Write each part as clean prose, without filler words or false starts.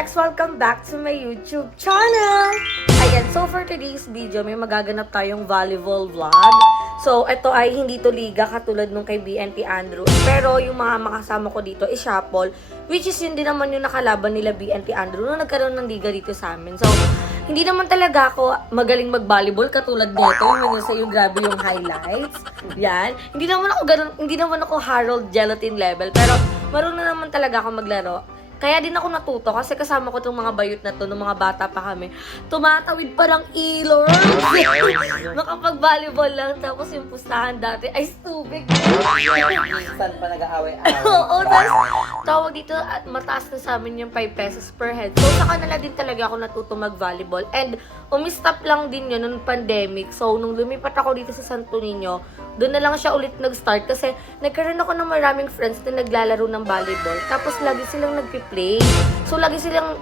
Rex! Welcome back to my YouTube channel! Ayan, so for today's video, may magaganap tayong volleyball vlog. So, ito ay hindi to liga katulad nung kay BNP Andrew. Pero yung mga makasama ko dito is shuffle, which is yun din naman yung nakalaban nila BNP Andrew nung nagkaroon ng liga dito sa amin. So, hindi naman talaga ako magaling mag-volleyball katulad nito. Yung grabe yung highlights. Yan. Hindi naman ako Harold Gelatin level. Pero, marunong naman talaga ako maglaro. Kaya din ako natuto kasi kasama ko itong mga bayot na to nung mga bata pa kami. Tumatawid parang ilor. Makapag-volleyball lang. Tapos yung pustahan dati ay stupid. Minsan pa nag-aaway-aaway. Oo, tapos tawag dito at mataas na sa amin yung 5 pesos per head. So sa kanila din talaga ako natuto mag-volleyball. And umistop lang din yun nung pandemic. So nung lumipat ako dito sa Santo Niño, doon na lang siya ulit nag-start kasi nagkaroon ako ng maraming friends na naglalaro ng volleyball. Tapos lagi silang nagpi-play. So lagi silang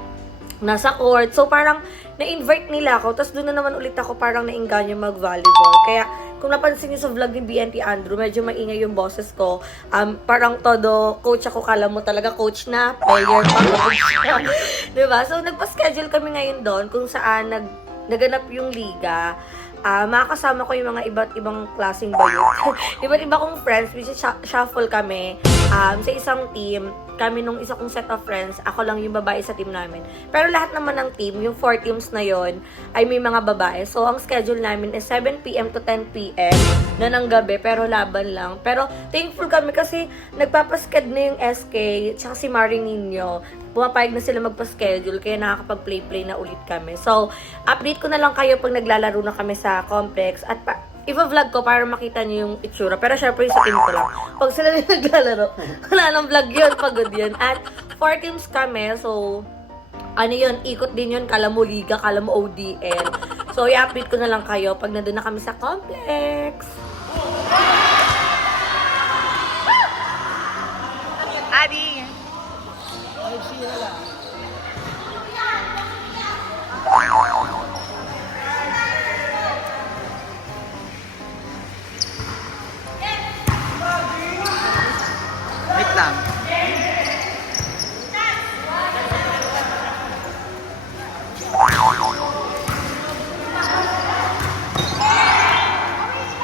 nasa court. So parang na-invite nila ako. Tapos doon na naman ulit ako parang nainganyo mag-volleyball. Kaya kung napansin niyo sa vlog ni BNP Andrew, medyo maingay yung boses ko. Parang todo coach ako, kala mo talaga coach na, player pa coach. Diba? So nagpa-schedule kami ngayon doon kung saan naganap yung liga. Makakasama ko yung mga iba't ibang klaseng bayot. Iba't iba kong friends, which is shuffle kami sa isang team. Kami nung isa kong set of friends, ako lang yung babae sa team namin. Pero lahat naman ng team, yung 4 teams na yon ay may mga babae. So, ang schedule namin is 7 p.m. to 10 p.m. na ng gabi, pero laban lang. Pero, thankful kami kasi nagpapasked na yung SK, tsaka si Maring Nino. Pumapayag na sila magpa-schedule, kaya nakakapag-play-play na ulit kami. So, update ko na lang kayo pag naglalaro na kami sa complex. At ipa-vlog ko para makita niyo yung itsura. Pero syempre sa team ko lang. Pag sila na naglalaro, wala nang vlog yun, pagod yun. At 4 teams kami, so ano yun, ikot din yun, kala mo liga, kala mo ODL. So i-update ko na lang kayo pag nandun na kami sa complex. Adi! Wait lang.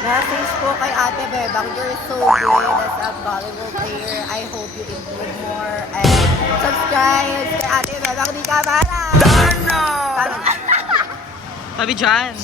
Message po kay Ate Bebang, you're so good as a volleyball player. I hope you improve more and subscribe kay Ate Bebang. Di ka para! Darno! Sabi dyan.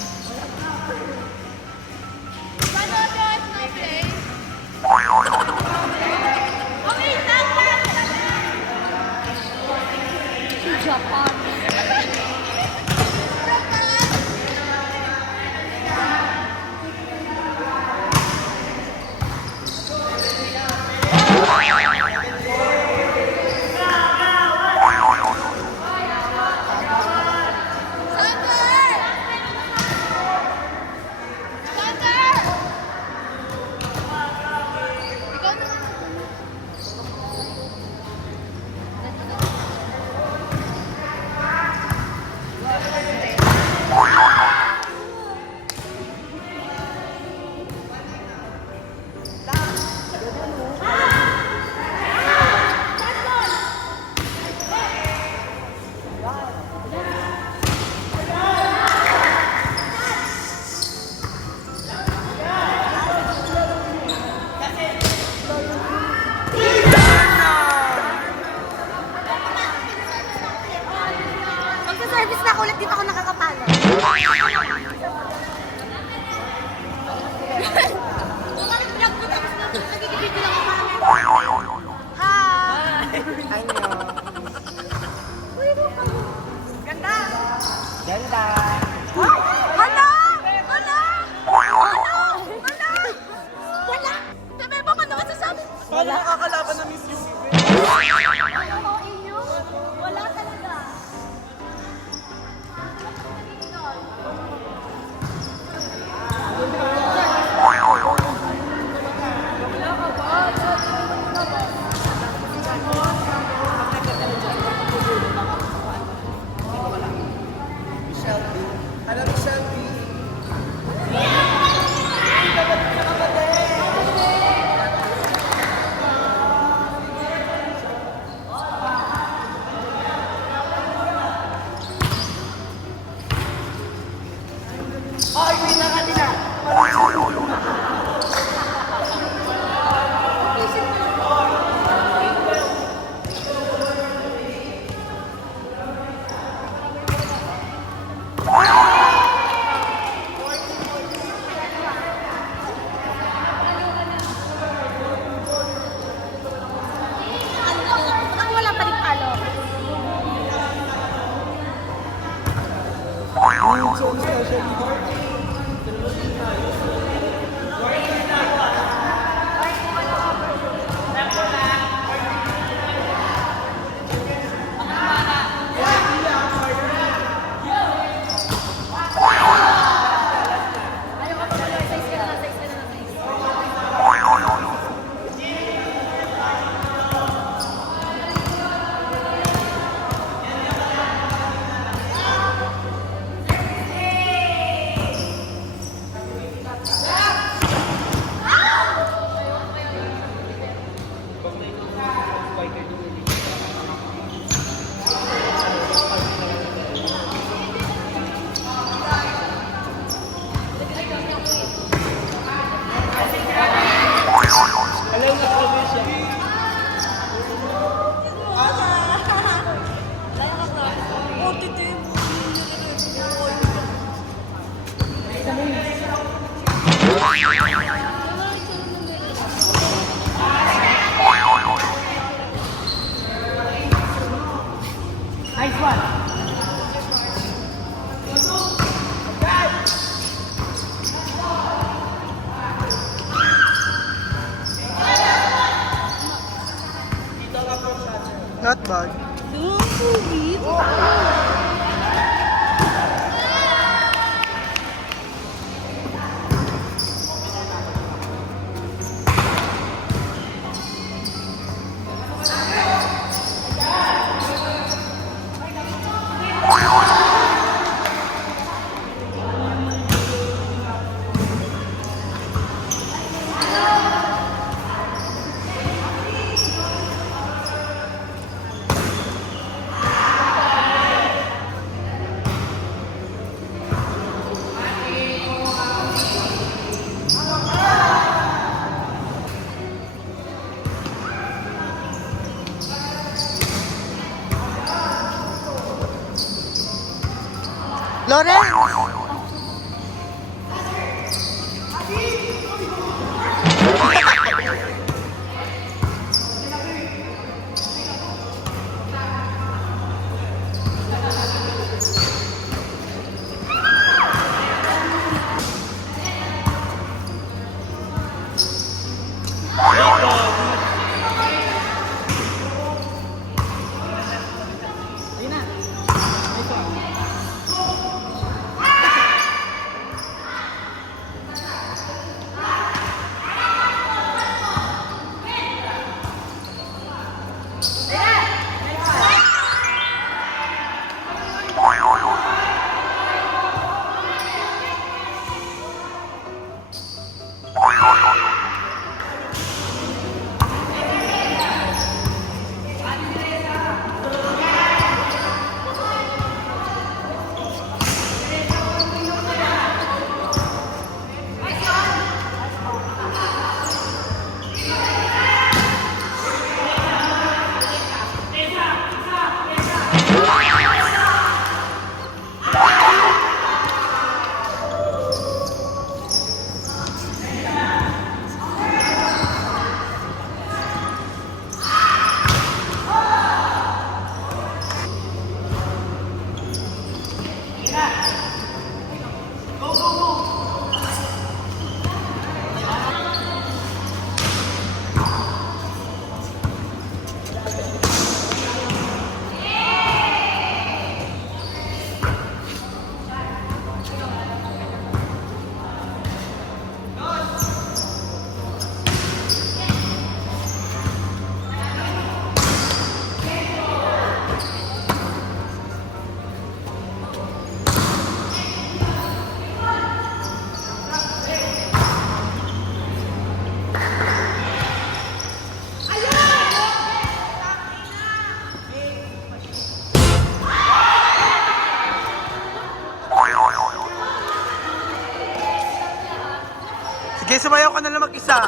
bag. Loren! Sige, sumayaw ka na lang mag-isa.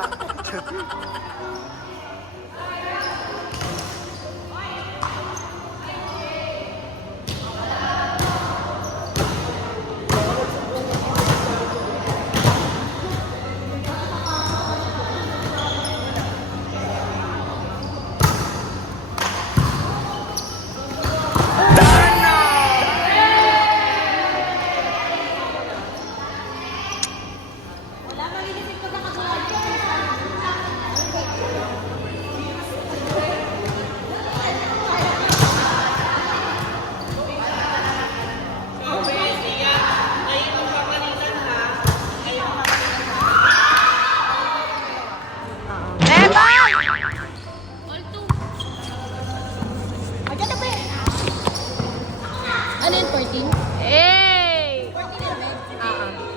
Ano yun, 14? Hey! 14 na ba?